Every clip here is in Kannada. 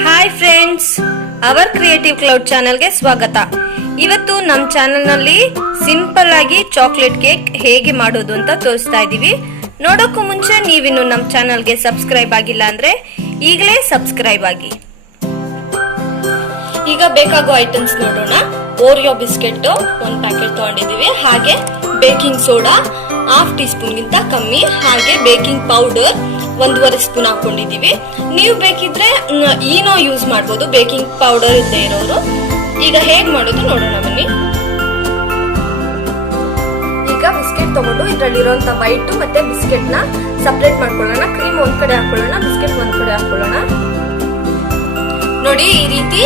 Hi friends, our creative cloud ಚಾನೆಲ್ಗೆ ಸ್ವಾಗತ. ಇವತ್ತು ನಮ್ಮ ಚಾನೆಲ್ನಲ್ಲಿ ಸಿಂಪಲ್ ಆಗಿ ಚಾಕ್ಲೇಟ್ ಕೇಕ್ ಹೇಗೆ ಮಾಡೋದು ಅಂತ ತೋರಿಸ್ತಾ ಇದ್ದೀವಿ. ನೋಡೋಕ್ಕೂ ಮುಂಚೆ ನೀವಿನ್ನು ನಮ್ಮ ಚಾನೆಲ್ಗೆ ಸಬ್ಸ್ಕ್ರೈಬ್ ಆಗಿಲ್ಲ ಅಂದ್ರೆ ಈಗಲೇ ಸಬ್ಸ್ಕ್ರೈಬ್ ಆಗಿ. ಈಗ ಬೇಕಾಗೋ ಐಟಮ್ಸ್ ನೋಡೋಣ. ಓರಿಯೋ ಬಿಸ್ಕೆಟ್ 1 ಪ್ಯಾಕೆಟ್ ತಗೊಂಡಿದ್ದೀವಿ, ಹಾಗೆ ಬೇಕಿಂಗ್ ಸೋಡಾ 1/2 ಟೀ ಸ್ಪೂನ್ ಗಿಂತ ಕಮ್ಮಿ, ಹಾಗೆ ಬೇಕಿಂಗ್ ಪೌಡರ್ 1.5 ಸ್ಪೂನ್ ಹಾಕೊಂಡಿದೀವಿ. ನೀವು ಬೇಕಿದ್ರೆ ಈನೋ ಯೂಸ್ ಮಾಡಬಹುದು, ಬೇಕಿಂಗ್ ಪೌಡರ್ ಇಲ್ಲದೆ ಇರೋರು. ಈಗ ಹೇಗ್ ಮಾಡೋದು ನೋಡೋಣ ಬನ್ನಿ. ಈಗ ಬಿಸ್ಕೆಟ್ ತಗೊಂಡು ಇದ್ರಲ್ಲಿರುವಂತ ವೈಟ್ ಮತ್ತೆ ಬಿಸ್ಕೆಟ್ ನ ಸಪರೇಟ್ ಮಾಡ್ಕೊಳ್ಳೋಣ. ಕ್ರೀಮ್ ಒಂದ್ ಕಡೆ ಹಾಕೊಳ್ಳೋಣ, ಬಿಸ್ಕೆಟ್ ಒಂದ್ ಕಡೆ ಹಾಕೊಳ್ಳೋಣ. ನೋಡಿ, ಈ ರೀತಿ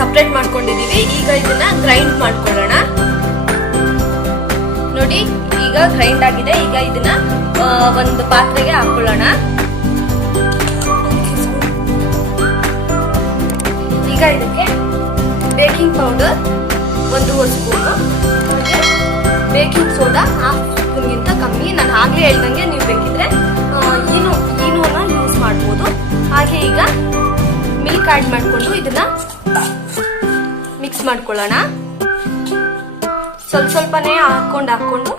ಸಪರೇಟ್ ಮಾಡ್ಕೊಂಡಿದೀವಿ. ಈಗ ಇದನ್ನ ಗ್ರೈಂಡ್ ಮಾಡ್ಕೊಳ್ಳೋಣ. ನೋಡಿ, ಈಗ ಗ್ರೈಂಡ್ ಆಗಿದೆ. ಈಗ ಇದನ್ನ ಒಂದು ಪಾತ್ರೆಗೆ ಹಾಕೊಳ್ಳೋಣ. ಈಗ ಇದಕ್ಕೆ baking powder 1 spoon, baking soda 1/2 spoon ಗಿಂತ ಕಮ್ಮಿ. ನಾನು ಆಗ್ಲೇ ಹೇಳ್ದಂಗೆ ನೀವು ಬೇಕಿದ್ರೆ ಈನೋನ ಯೂಸ್ ಮಾಡ್ಬೋದು. ಹಾಗೆ ಈಗ ಮಿಲ್ಕ್ ಆಡ್ ಮಾಡ್ಕೊಂಡು ಇದನ್ನ ಮಿಕ್ಸ್ ಮಾಡ್ಕೊಳ್ಳೋಣ. ಸ್ವಲ್ಪನೇ ಹಾಕೊಂಡು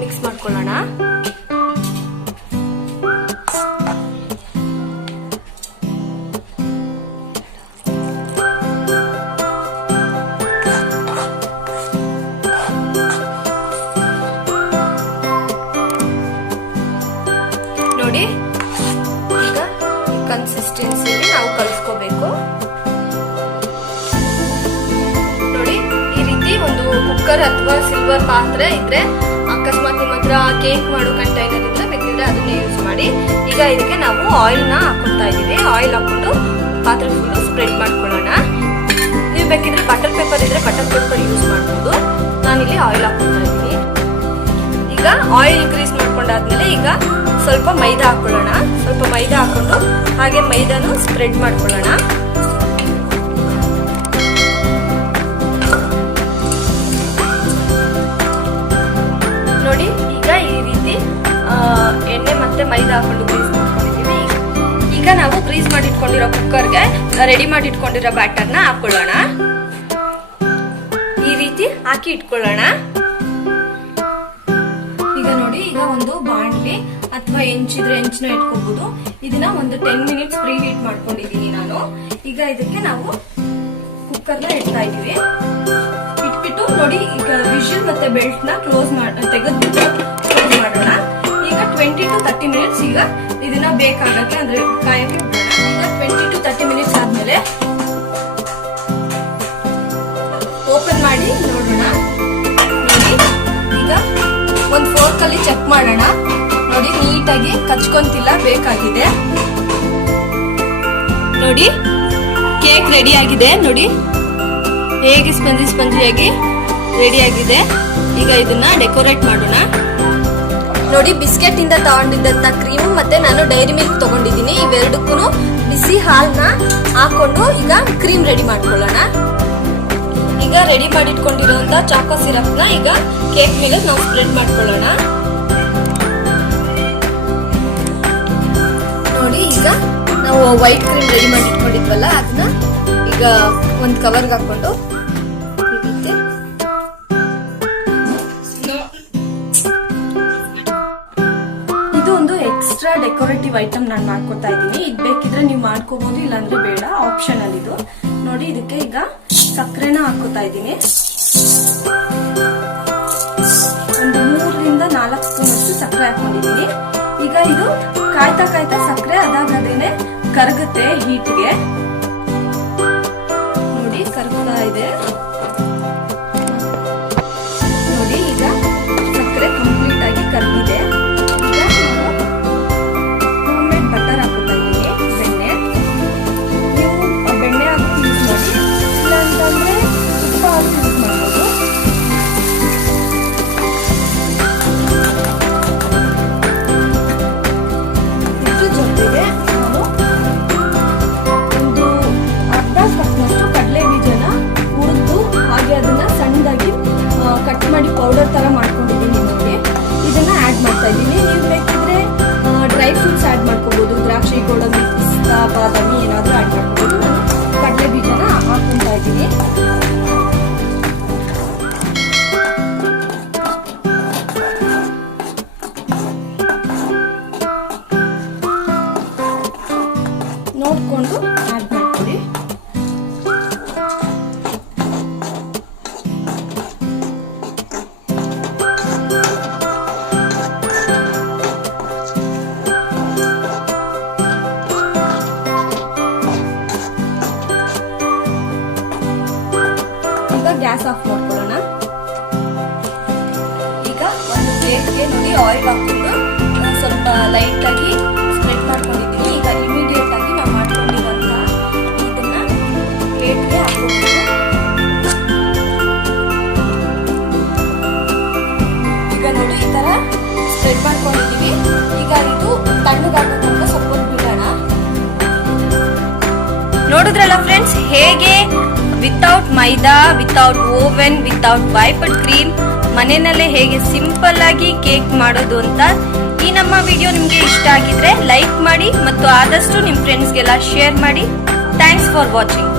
ಮಿಕ್ಸ್ ಮಾಡ್ಕೊಳ್ಳೋಣ. ನೋಡಿ, ಈಗ ಕನ್ಸಿಸ್ಟೆನ್ಸಿಯಲ್ಲಿ ನಾವು ಕಲಿಸ್ಕೋಬೇಕು. ನೋಡಿ, ಈ ರೀತಿ ಒಂದು ಕುಕ್ಕರ್ ಅಥವಾ ಸಿಲ್ವರ್ ಪಾತ್ರೆ ಇದ್ರೆ, ಅಕಸ್ಮಾತ್ ನಿಮ್ಮ ಹತ್ರ ಕೇಕ್ ಮಾಡೋ ಕಂಟೈನರ್ ಇದ್ರೆ ಬೇಕಿದ್ರೆ ಅದನ್ನ ಯೂಸ್ ಮಾಡಿ. ಈಗ ಇದಕ್ಕೆ ನಾವು ಆಯಿಲ್ ನ ಹಾಕೊಳ್ತಾ ಇದೀವಿ. ಆಯಿಲ್ ಹಾಕೊಂಡು ಪಾತ್ರೆ ಫುಲ್ ಸ್ಪ್ರೆಡ್ ಮಾಡ್ಕೊಳ್ಳೋಣ. ನೀವು ಬೇಕಿದ್ರೆ ಬಟರ್ ಪೇಪರ್ ಇದ್ರೆ ಬಟರ್ ಪೇಪರ್ ಯೂಸ್ ಮಾಡಬಹುದು. ನಾನಿಲ್ಲಿ ಆಯಿಲ್ ಹಾಕೊಳ್ತಾ ಇದ್ದೀನಿ. ಈಗ ಆಯಿಲ್ ಗ್ರೀಸ್ ಮಾಡ್ಕೊಂಡಾದ್ಮೇಲೆ ಈಗ ಸ್ವಲ್ಪ ಮೈದಾ ಹಾಕೊಳ್ಳೋಣ. ಸ್ವಲ್ಪ ಮೈದಾ ಹಾಕೊಂಡು ಹಾಗೆ ಮೈದಾನು ಸ್ಪ್ರೆಡ್ ಮಾಡ್ಕೊಳ್ಳೋಣ. ನೋಡಿ, ಈಗ ಈ ರೀತಿ ಎಣ್ಣೆ ಮತ್ತೆ ಮೈದಾ ಹಾಕೊಂಡು ಗ್ರೀಸ್ ಮಾಡ್ಕೊಂಡಿದ್ದೀವಿ. ಈಗ ನಾವು ಗ್ರೀಸ್ ಮಾಡಿಟ್ಕೊಂಡಿರೋ ಕುಕ್ಕರ್ಗೆ ರೆಡಿ ಮಾಡಿ ಇಟ್ಕೊಂಡಿರೋ ಬ್ಯಾಟರ್ನ ಹಾಕೊಳ್ಳೋಣ. ಈ ರೀತಿ ಹಾಕಿ ಇಟ್ಕೊಳ್ಳೋಣ. ಈಗ ನೋಡಿ, ಈಗ ಒಂದು ಬಾಣಲಿ ಅಥವಾ ಹೆಂಚಿದ್ರೆ ಹೆಂಚನ್ನ ಇಟ್ಕೋಬಹುದು. ಇದನ್ನ ಒಂದು 10 ಮಿನಿಟ್ಸ್ ಪ್ರೀ ಹೀಟ್ ಮಾಡ್ಕೊಂಡಿದೀನಿ ನಾನು. ಈಗ ಇದಕ್ಕೆ ನಾವು ಕುಕ್ಕರ್ನ ಇಡ್ತಾ ಇದೀವಿ. ಇಟ್ಬಿಟ್ಟು ನೋಡಿ, ಈಗ ವಿಷಲ್ ಮತ್ತೆ ಬೆಲ್ಟ್ ನ ತೆಗೆದ್ಬಿಟ್ಟು ಕ್ಲೋಸ್ ಮಾಡೋಣ. ಈಗ 20 to 30 ಮಿನಿಟ್ಸ್ ಈಗ ಇದನ್ನ ಬೇಕಾಗಕ್ಕೆ ಅಂದ್ರೆ ಕಾಯಕ್ಕೆ ಬಿಡೋಣ. ಈಗ 20 to 30 ಮಿನಿಟ್ಸ್ ಆದ್ಮೇಲೆ ಓಪನ್ ಮಾಡಿ ನೋಡೋಣ. ನೋಡಿ, ಈಗ ಒಂದು ಫೋರ್ಕ್ ಅಲ್ಲಿ ಚೆಕ್ ಮಾಡೋಣ. ನೋಡಿ, ನೀಟಾಗಿ ಕಚ್ಕೊಂತಿಲ್ಲ, ಬೇಕಾಗಿದೆ. ನೋಡಿ, ಕೇಕ್ ರೆಡಿ ಆಗಿದೆ. ನೋಡಿ ಹೇಗೆ ಸ್ಪಂಜಿಯಾಗಿ ರೆಡಿ ಆಗಿದೆ. ಈಗ ಇದನ್ನ ಡೆಕೋರೇಟ್ ಮಾಡೋಣ. ನೋಡಿ, ಬಿಸ್ಕೆಟ್ ಇಂದ ತಗೊಂಡಿದ್ದಂತ ಕ್ರೀಮ್ ಮತ್ತೆ ನಾನು ಡೈರಿ ಮಿಲ್ಕ್ ತಗೊಂಡಿದ್ದೀನಿ. ಇವೆರಡಕ್ಕೂ ಬಿಸಿ ಹಾಲ್ನ ಹಾಕೊಂಡು ಈಗ ಕ್ರೀಮ್ ರೆಡಿ ಮಾಡ್ಕೊಳ್ಳೋಣ. ಈಗ ರೆಡಿ ಮಾಡಿಟ್ಕೊಂಡಿರುವಂತ ಚಾಕೋ ಸಿರಪ್ ನ ಈಗ ಕೇಕ್ ಮೇಲೆ ನಾವು ಸ್ಪ್ರೆಡ್ ಮಾಡ್ಕೊಳ್ಳೋಣ. ನೋಡಿ, ಈಗ ನಾವು ವೈಟ್ ಕ್ರೀಮ್ ರೆಡಿ ಮಾಡಿ ಇಟ್ಕೊಂಡಿದ್ವಲ್ಲ, ಅದನ್ನ ಈಗ ಒಂದು ಕವರ್ಗೆ ಹಾಕೊಂಡು ಇದು ಒಂದು ಎಕ್ಸ್ಟ್ರಾ ಡೆಕೋರೇಟಿವ್ ಐಟಮ್ ನಾನು ಮಾಡ್ಕೊತಾ ಇದ್ದೀನಿ. ಇದು ಬೇಕಿದ್ರೆ ನೀವು ಮಾಡ್ಕೋಬಹುದು, ಇಲ್ಲಾಂದ್ರೆ ಬೇಡ, ಆಪ್ಷನಲ್ ಇದು. ನೋಡಿ, ಇದಕ್ಕೆ ಈಗ ಸಕ್ಕರೆನ ಹಾಕೋತಾ ಇದ್ದೀನಿ. ಒಂದು 3 ರಿಂದ 4 ಸ್ಪೂನ್ ಅಷ್ಟು ಸಕ್ಕರೆ ಹಾಕೊಂಡಿದ್ದೀನಿ. ಈಗ ಇದು ಕಾಯ್ತಾ ಸಕ್ಕರೆ ಅದಾಗದೇನೆ ಕರಗುತ್ತೆ ಹೀಟ್ಗೆ. ನೋಡಿ, ಕರಗ್ತಾ ಇದೆ. ನೋಡಿ, ಈಗ ಸಕ್ಕರೆ ಕಂಪ್ಲೀಟ್ ಆಗಿ ಕರಗಿದೆ. ಈಗ ಹೋಮ್ ಮೇಡ್ ಬಟರ್ ಹಾಕೋತಾ ಇದ್ದೀನಿ, ಬೆಣ್ಣೆ. ನೀವು ಬೆಣ್ಣೆ ಹಾಕಿ ಯೂಸ್ ಮಾಡಿ, ಇಲ್ಲ ಅಂತಂದ್ರೆ ತುಪ್ಪ ಹಾಕಿ ಯೂಸ್ ಮಾಡ್ಬೋದು. ಇದ್ರ ಜೊತೆಗೆ ನಾನು ಒಂದು ಅರ್ಧ ಕಪ್ನಷ್ಟು ಕಡಲೆ ಬೀಜನ ಹುರಿದು ಹಾಗೆ ಅದನ್ನ ಸಣ್ಣದಾಗಿ ಕಟ್ ಮಾಡಿ ಪೌಡರ್ ತರ ಮಾಡ್ಕೊಂಡಿದ್ದೀನಿ. ನೋಡಿ, ಇದನ್ನ ಆಡ್ ಮಾಡ್ತಾ ಇದ್ದೀನಿ. ನೀವು ಬೇಕಿದ್ರೆ ಡ್ರೈ ಫ್ರೂಟ್ಸ್ ಆಡ್ ಮಾಡ್ಕೋಬಹುದು, ದ್ರಾಕ್ಷಿ, ಗೋಡಂಬಿ, ಪಿಸ್ತಾ, ಬಾದಾಮಿ ಏನಾದ್ರೂ ಆಡ್ ಮಾಡ್ಕೋಬಹುದು. ನಾನು ಕಡಲೆ ಬೀಜನ ಹಾಕ್ತಾ ಇದ್ದೀನಿ. ನೋಡ್ಕೊಂಡು ಆಡ್ ಮಾಡ್ಕೊಳ್ಳಿ. ಗ್ಯಾಸ್ ಆಫ್ ಮಾಡ್ಕೊಳ್ಳೋಣ. ಈಗ ಒಂದು ಪ್ಲೇಟ್ಗೆ ನೋಡಿ ಆಯಿಲ್ ಹಾಕ್ಕೊಂಡು ಸ್ವಲ್ಪ ಲೈಟ್ ಆಗಿ ಸ್ಪ್ರೆಡ್ ಮಾಡ್ಕೊಂಡಿದ್ದೀನಿ. ಈಗ ಇಮಿಡಿಯೇಟ್ ಆಗಿ ನಾವು ಮಾಡ್ಕೊಂಡಿರುವಂತ ಇದನ್ನ ಪ್ಲೇಟ್ಗೆ ಹಾಕ್ಕೊಂಡು ಈಗ ನೋಡಿ ಈ ತರ ಸ್ಪ್ರೆಡ್ ಮಾಡ್ಕೊಂಡಿದೀವಿ. ಈಗ ಇದು ತಣ್ಣಗಾಗಬೇಕಂತ ಸ್ವಲ್ಪ ಬಿಡೋಣ. ನೋಡಿದ್ರಲ್ಲ ಫ್ರೆಂಡ್ಸ್, ಹೇಗೆ ವಿತೌಟ್ ಮೈದಾ, ವಿತೌಟ್ ಓವೆನ್, ವಿತೌಟ್ ವೈಪಡ್ ಕ್ರೀಮ್ ಮನೆಯಲ್ಲೇ ಹೇಗೆ ಸಿಂಪಲ್ ಆಗಿ ಕೇಕ್ ಮಾಡೋದು ಅಂತ. ಈ ನಮ್ಮ ವಿಡಿಯೋ ನಿಮಗೆ ಇಷ್ಟ ಆಗಿದ್ರೆ ಲೈಕ್ ಮಾಡಿ ಮತ್ತು ಆದಷ್ಟು ನಿಮ್ಮ ಫ್ರೆಂಡ್ಸ್ಗೆಲ್ಲ ಶೇರ್ ಮಾಡಿ. Thanks for watching.